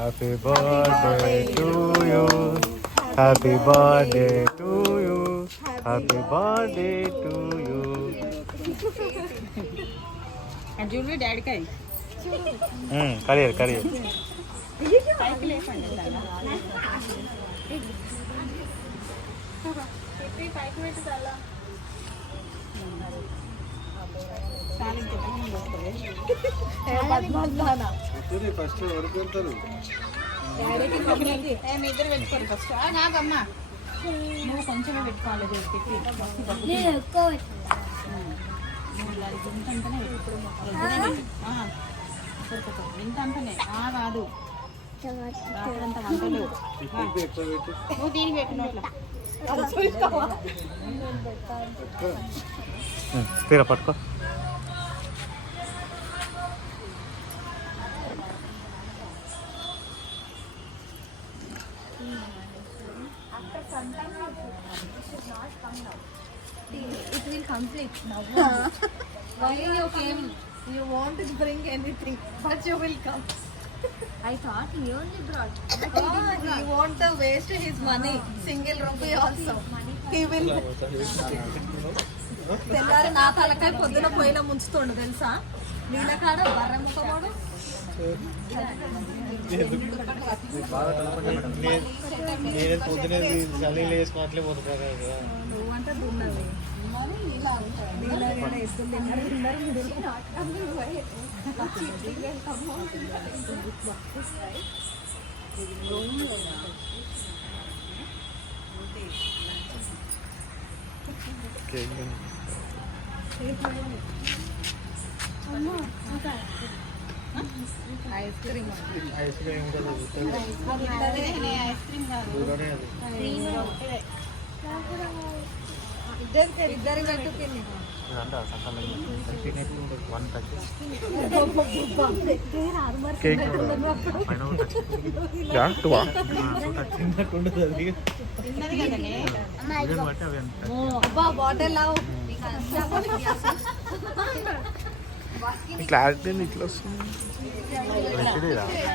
Happy birthday to you, happy birthday to you, happy birthday to you. చూడు డాడీకాయ career career first ఎవరు పెడతారు? మీ ఇద్దరు పెట్టుకోరు ఫస్ట్. నాకమ్మా నువ్వు కొంచెమే పెట్టుకోవాలి. ఇంత అంటనే కాదు రాత్రంత వంటలు నువ్వు దీనికి పెట్టినట్లా తీరా పట్టుకో. It will complete now. Why you came? You want to bring anything, but you will come. I thought he only brought. He want to waste his money. Single rupee also. He will. తెల్లారి నా తలకాయ పొద్దున పోయిన ముంచుతుండు తెలుసా. నీళ్ళ కాడ బర్రె ముక్కబోడు. నేను పొద్దునే చలి వేసుకోవట్లే పోతుంది. నువ్వంటే దున్నది ఐస్ క్రీమ్ ఐస్ క్రీమ్ ఇద్దరు పెట్టుకుంది. బాటిల్ క్లారిటీ ఇట్లా వస్తుంది.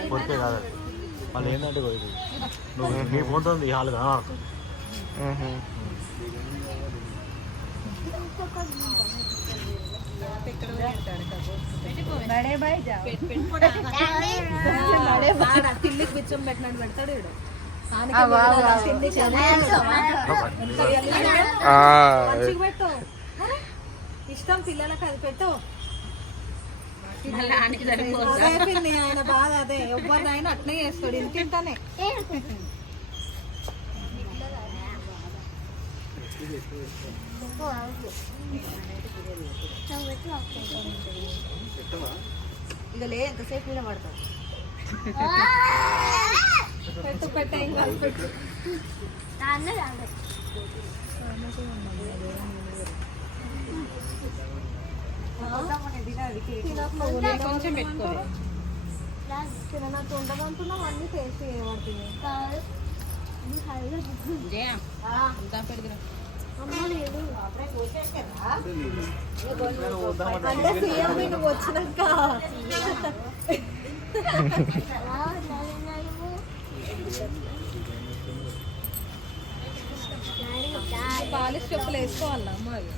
కొరికే కాదు వాళ్ళు ఏంటంటే నువ్వు నీ పోతుంది హాల్ కదా. తిల్లికి బిచ్చం పెట్టినట్టు పెడతాడు. పెట్టు ఇష్టం పిల్లలకి అది పెట్టు. ఆయన బాగా అదే ఎవరినైనా అట్నే చేస్తాడు. ఇంతింటానే ఇక లే ఎంతసేపు మీద పడతావు. పెట్టు పెట్ట పెట్టు కొంచెం పెట్టుకోవాలి. నాకు ఉండమంటున్నావు అన్ని టేస్ట్ చేయబడుతుంది. అంటే సీఎం నువ్వు వచ్చినాక పాలిష్ చెప్పులు వేసుకోవాలా అమ్మాయి.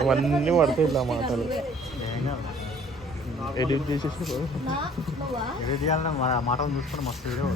అవన్నీ పడతాయి ఇలా మాటలు ఎడిట్ చేసేసి ఎడిట్ చేయాలన్నా మాటలు చూసుకుని మస్తు వీడియో.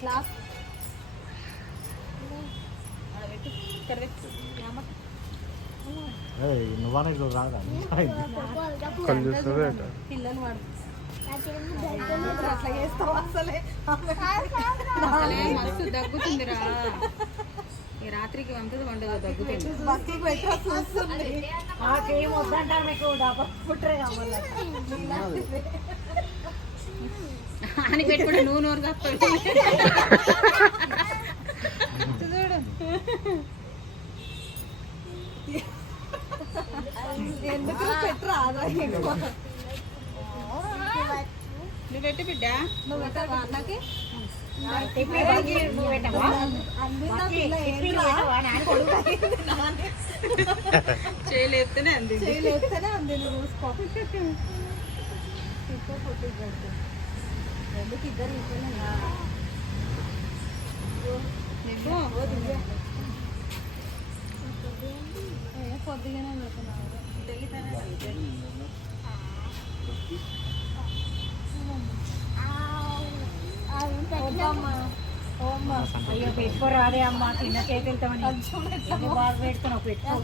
క్లాస్ నువ్వా రాదా పిల్లలు వాడు అట్లా చేస్తావు అసలే మస్తు దగ్గుతుందిరా ఈ రాత్రికి వంటది వండదు దగ్గుతుంది బస్కి పెట్టా చూస్తుంది నాకేం వద్దంటారు మీకు డబ్బా పుట్టరే కావాలి అని పెట్టుకుంటే నువ్వు నోరు తప్పదు ఎందుకు పెట్టరా అదా ఎక్కువ నువ్వు పెట్టి బిడ్డ నువ్వు పెట్టవా అన్నకి చేయలేస్తేనే అంది చేయలేస్తేనే అంది నువ్వు చూసుకో ఎందుకు ఇద్దరు పొద్దుగానే అయ్యో పెట్టుకోరాదే అమ్మ తిన్న కేక్ వెళ్తామని బాగా పెట్టుకున్నావు పెట్టుకో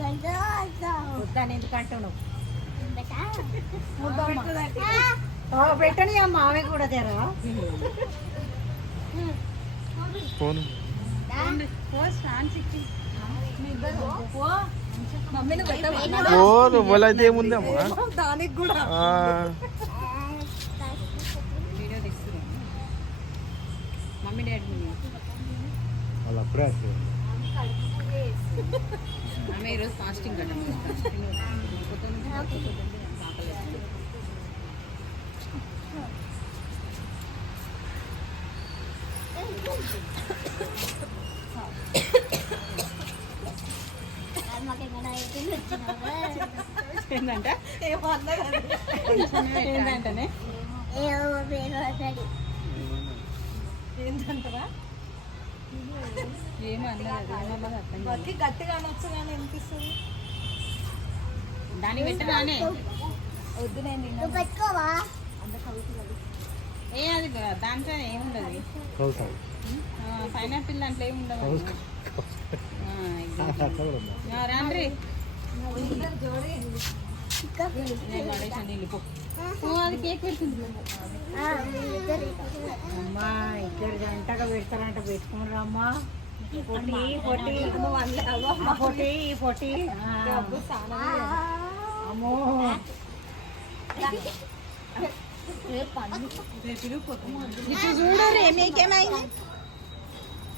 వద్దాను ఎందుకంటున్నావు పెట్టని అమ్మ ఆమె కూడా తెరా ఫోన్ మమ్మీని పెట్టవా ఫోన్ మొబైల్ ఏముందమ్మా దానికి కూడా వీడియో తీస్తున్నాను మమ్మీ డాడీ వాళ్ళు అప్పుడే వస్తుంది ఆమె ఈరోజు ఫాస్టింగ్ కట్ట ఏంటంటే ఏమన్నా ఏంటంటే ఏంటంటారా ఏమో అన్నది ఏమన్నది అర్థం కాదు. బతికి గట్టిగా అనొచ్చు కానీ అనిపిస్తుంది దానికి పెట్టరానే వద్దు నేను ఏ అది దాంట్లో ఏముండదు కౌసా పైనాపిల్ దాంట్లో ఏముండదు రాండ్రి జోడి నేను పడేసాను వెళ్ళిపో అది కేక్ పెడుతుంది అమ్మా ఇద్దరు గంటగా పెడతారంట పెట్టుకుని అమ్మా పొట్టి పొట్టి పొట్టి పొట్టి అమ్మో ఇటు చూడరే మీకేమైంది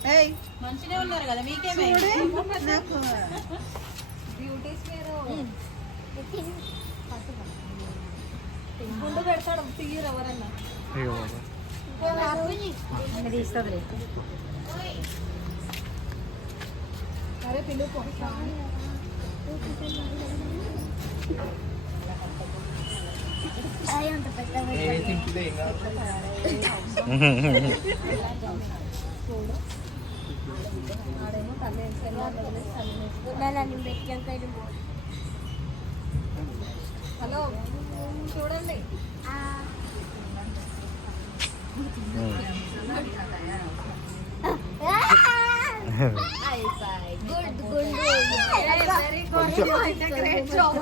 ఏయ్ మంచిగా ఉన్నారు కదా మీకేమే నాకు బ్యూటీస్ మీరు గుండు పెడతాడు తీయరు ఎవరన్నా ఇక బాబా ఇంకా తీస్తుంది అరే పిలుపు ఆడేమో తల్లి హలో చూడండి గ్రేట్ జాబ్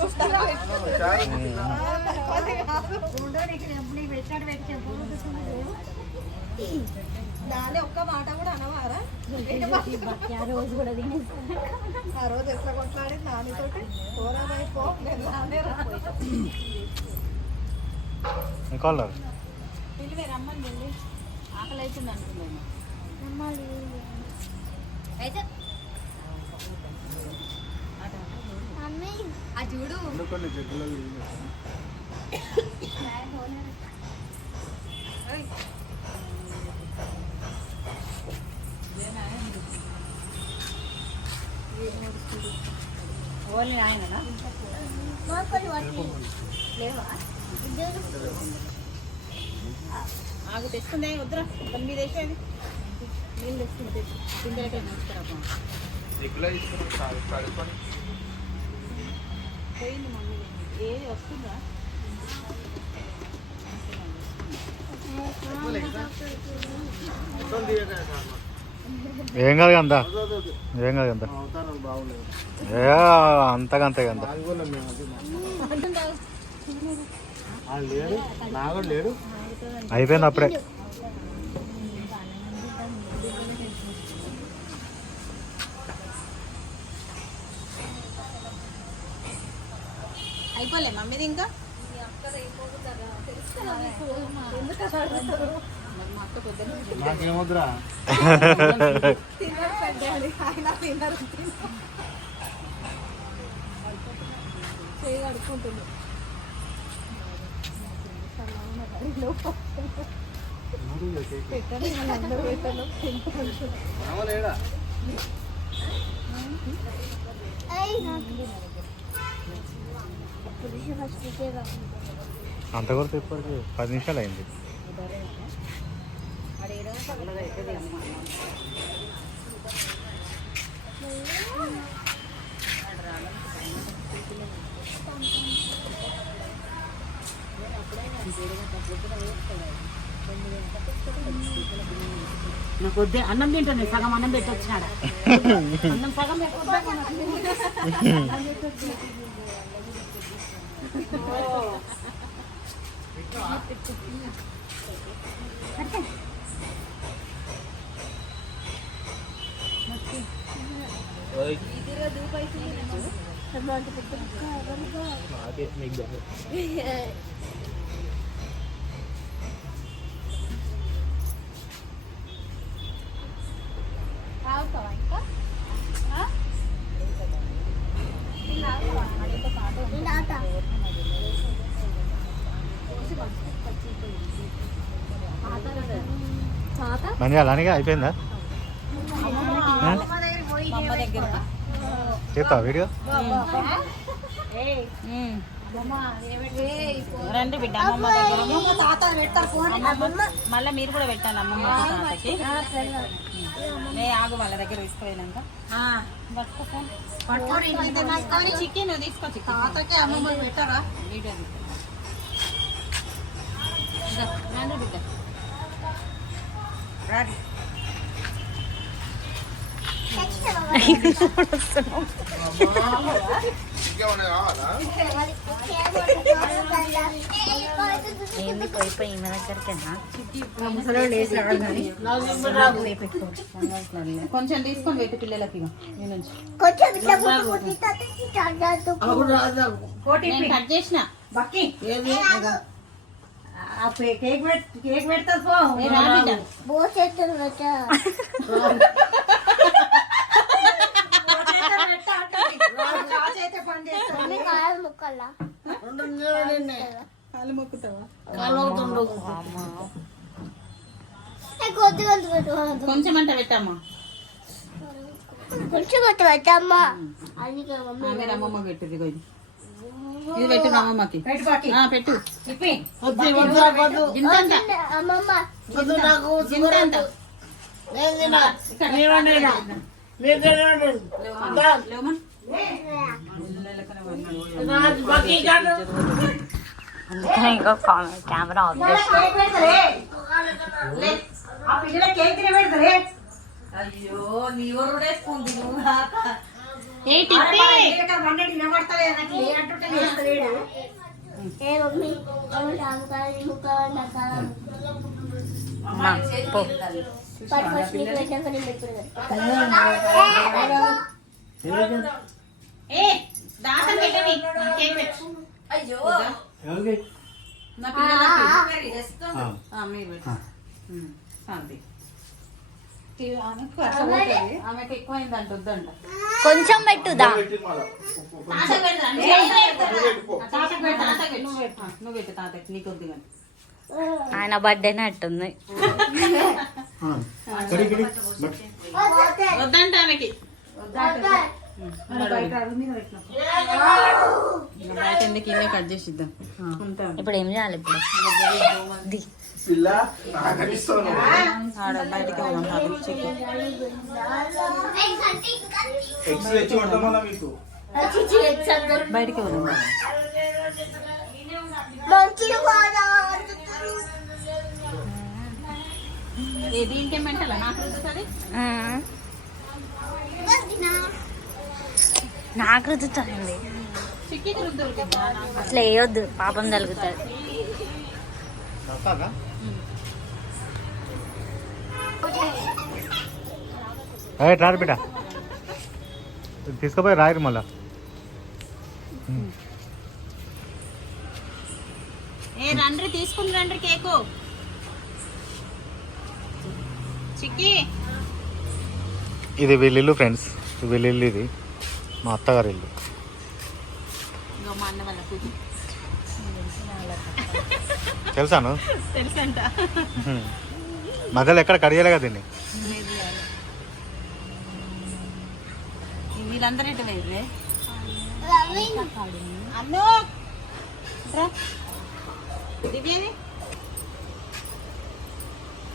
చూస్తావా దాని ఒక్క మాట కూడా అనవారా రోజు కూడా ఆ రోజు ఎట్లా కొట్లాడి నానితోటి పోరామైపో నేను నానే రా కాలర్ పిలివే రమ్మని వెళ్ళి ఆకలి అవుతుంది అనుకున్నాను అయితే ఆ చూడు కొన్ని చెట్లు ఓన్లీ ఆయన లేవా ఆకు తెచ్చుకుందే వద్దురా దాని మీద వేసేది నీళ్ళు తెచ్చుకుంటే కిందలకే తీసుకురా పోయింది మమ్మీ ఏది వస్తుందా ఏం కాదు అంత ఏం కాదు అంత అవతారం బాగులేదు ఏ అంతకంతే అంత లేడు నాగడు లేడు అయిపోయింది అప్పుడే. అయిపోలే మమ్మీది ఇంకా నాకేమొద్దురా లేడా అంత కూడా ఇప్పటికి 10 నిమిషాలు అయింది. నాకు వద్దే అన్నం తింటాను, సగం అన్నం పెట్టి వచ్చినాడు. అన్నం సగం మనీ అలానే అయిపోయిందా? చేస్తా వీడియో రండి బిడ్డ అమ్మమ్మ దగ్గర. మళ్ళీ మీరు కూడా పెట్టాలి అమ్మమ్మ తాతకి. ఆగు వాళ్ళ దగ్గర తీసుకుపోయినాక చికెన్ తీసుకొచ్చి తాతకి అమ్మమ్మ పెట్టారా వీడియో రండి బిడ్డ రాడి. ఏంది పోయిపోయి ఈమె దగ్గరికేనా? కొంచెం తీసుకొని పెట్టు పిల్లలకి నేను కట్ చేసిన బక్కి కేక్ పెడతా పో. కాలు మొక్కుతావా? కొంచెం అంట పెట్టమ్మా. అమ్మమ్మ పెట్టు ఇదిగో ఇది పెట్టు అమ్మమ్మకి పెట్టు. ఇంకా కెమెరా అయ్యో నీ ఊరుడేసుకుంది నువ్వు. అయ్యో నా పిల్లలకి ఆమెకు ఎక్కువైందంట వద్దంట. కొంచెం పెట్టుదా. నువ్వు పెట్టు తాతకి నీకు వద్దు కానీ. ఆయన బర్త్డేనే అట్టుంది. వద్దంట ఆమెకి. బయట ఎందుకు ఇల్లే కట్ చేసిద్దాం. ఇప్పుడు ఏం చేయాలి? ఇప్పుడు బయటకి బయటికి వెళ్దాం. దీనికే మెంటలా నాకు రుద్దుతుంది నాకు రుద్దుతానండి. చిక్కికి రుద్దురు బిడ్డ నాకు. అట్లా వేయొద్దు, పాపం తగులుతుంది. వస్తానా? రారు బిడ్డ, తీసుకుపోయి రాయరు మళ్ళా. ఏ రండ్రి తీసుకుని రండ్రి కేకు. చిక్కి ఇది వీళ్ళ ఇల్లు ఫ్రెండ్స్, వీళ్ళ ఇల్లు ఇది మా అత్తగారి ఇల్లు. ఇంకో మా అన్న వాళ్ళ కూతురు తెలుసాను, తెలుసంట. మధ్యలో ఎక్కడ కడియలే కదా దీన్ని. వీళ్ళందరూ ఎటు వేరే అన్నో దివ్యది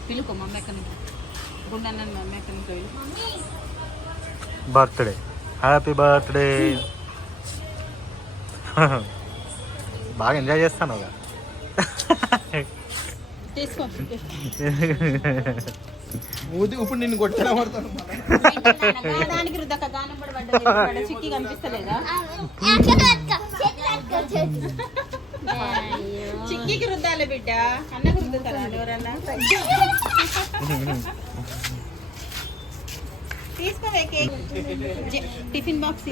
పిలుకో మమ్మీ ఎక్కడి నుంచి గుండన్న మమ్మీ ఎక్కడి నుంచి వెళ్ళి బర్త్డే, హ్యాపీ బర్త్డే. బాగా ఎంజాయ్ చేస్తాను కదా. తీసుకో. ఇప్పుడు నిన్ను కొట్టేలా పడతాను. దానికి రుద్దక గానం పడబడ్డ చిక్కి కనిపిస్తలేదా? చిక్కికి రుద్దాలి బిడ్డ, అన్నకు రుద్దుతారా ఎవరన్నా? తీసుకోవే కేక్. టిఫిన్ బాక్స్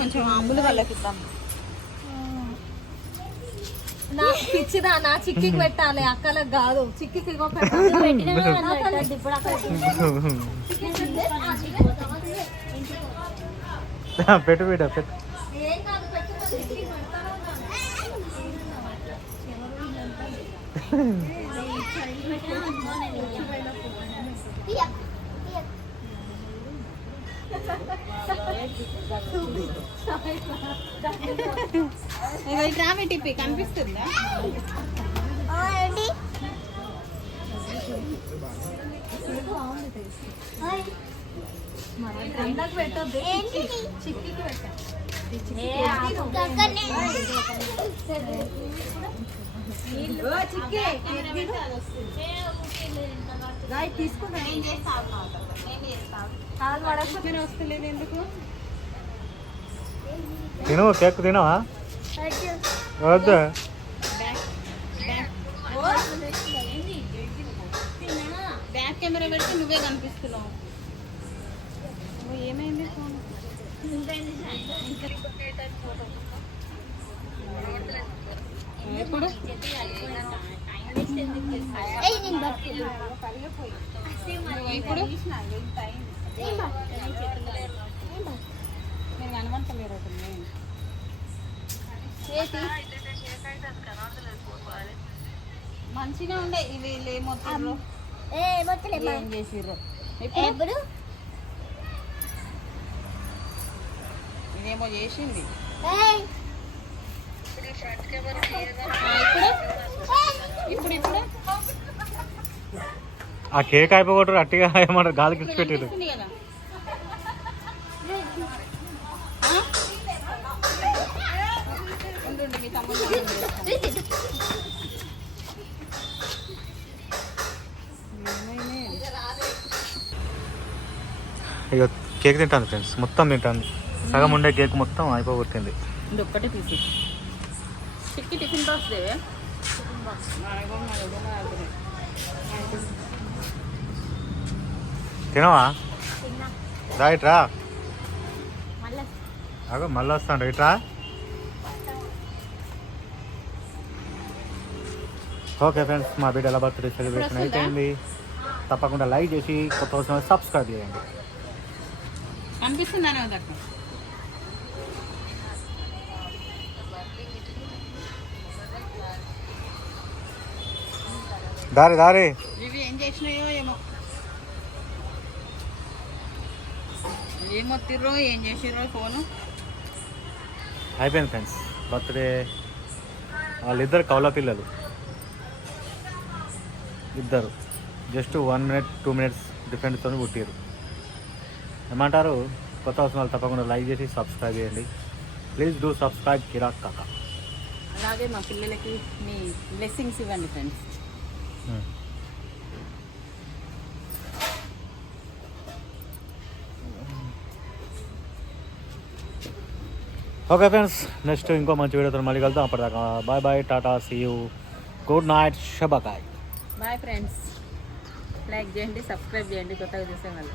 కొంచెం అమ్ములు వాళ్ళకి ఇద్దాం. నా పిచ్చిదా, నా చిక్కికి పెట్టాలి, అక్కలకు కాదు. చిక్కికి పెట్టు బిడ్డ పెట్టు. రామే టిప్పి కనిపిస్తుందా? పెట్టొద్దు, చిక్కికి పెట్టాలి. వస్తలేదు ఎందుకు? తిను, కేక్ తినవా? వద్దా? బ్యాక్ కెమెరా పెడితే నువ్వే కనిపిస్తున్నావు. ఏమైంది ఫోన్? ఎప్పుడు ఇప్పుడు మీరు కనబడతలేరు. మంచిగా ఉండే ఇవి ఏమొత్తారు ఏం చేసిర్రు ఇప్పుడు? ఇదేమో చేసింది. ఇప్పుడు ఇప్పుడు ఆ కేక్ అయిపోగొట్టారు, అట్టిగా ఏమంటారు గాలికి పెట్టారు. కదా ఉండు, మీ తమ్ముడు ఇక కేక్ తింటాను ఫ్రెండ్స్, మొత్తం తింటాను. సగం ఉండే కేక్ మొత్తం అయిపోగొట్టింది. ఒక్కటే తీసి చిక్కి టిఫిన్ బాక్స్ దేవే. తినవా? రా ఇట్రా. అగో మళ్ళీ వస్తాడు, ఇట్రా. ఓకే ఫ్రెండ్స్, మా బిడ్డల బర్త్డే సెలబ్రేషన్ అయిపోయింది. తప్పకుండా లైక్ చేసి కొత్త వచ్చిన సబ్స్క్రైబ్ చేయండి. అనిపిస్తుందనే అక్క. దారి దారి ఇవి ఏం చేసినాయో ఏమో తిర్రో ఏం చేసిర్రో ఫోను. అయిపోయింది ఫ్రెండ్స్ బర్త్డే. వాళ్ళిద్దరు కౌల పిల్లలు, ఇద్దరు జస్ట్ 1 minute 2 minutes డిఫరెంట్తో పుట్టారు. ఏమంటారు, కొత్త వచ్చిన వాళ్ళు తప్పకుండా లైక్ చేసి సబ్స్క్రైబ్ చేయండి. ప్లీజ్ డూ సబ్స్క్రైబ్ కిరాక్ కాక. అలాగే మా పిల్లలకి మీ బ్లెస్సింగ్స్ ఇవ్వండి ఫ్రెండ్స్. ఓకే ఫ్రెండ్స్, నెక్స్ట్ ఇంకో మంచి వీడియోతో మళ్ళీ కలుద్దాం. అప్పటిదాకా bye bye, tata, see you, good night, షబాకాయ్. Bye friends. లైక్ చేయండి, సబ్స్క్రైబ్ చేయండి కొత్తగా చూసే వాళ్ళు.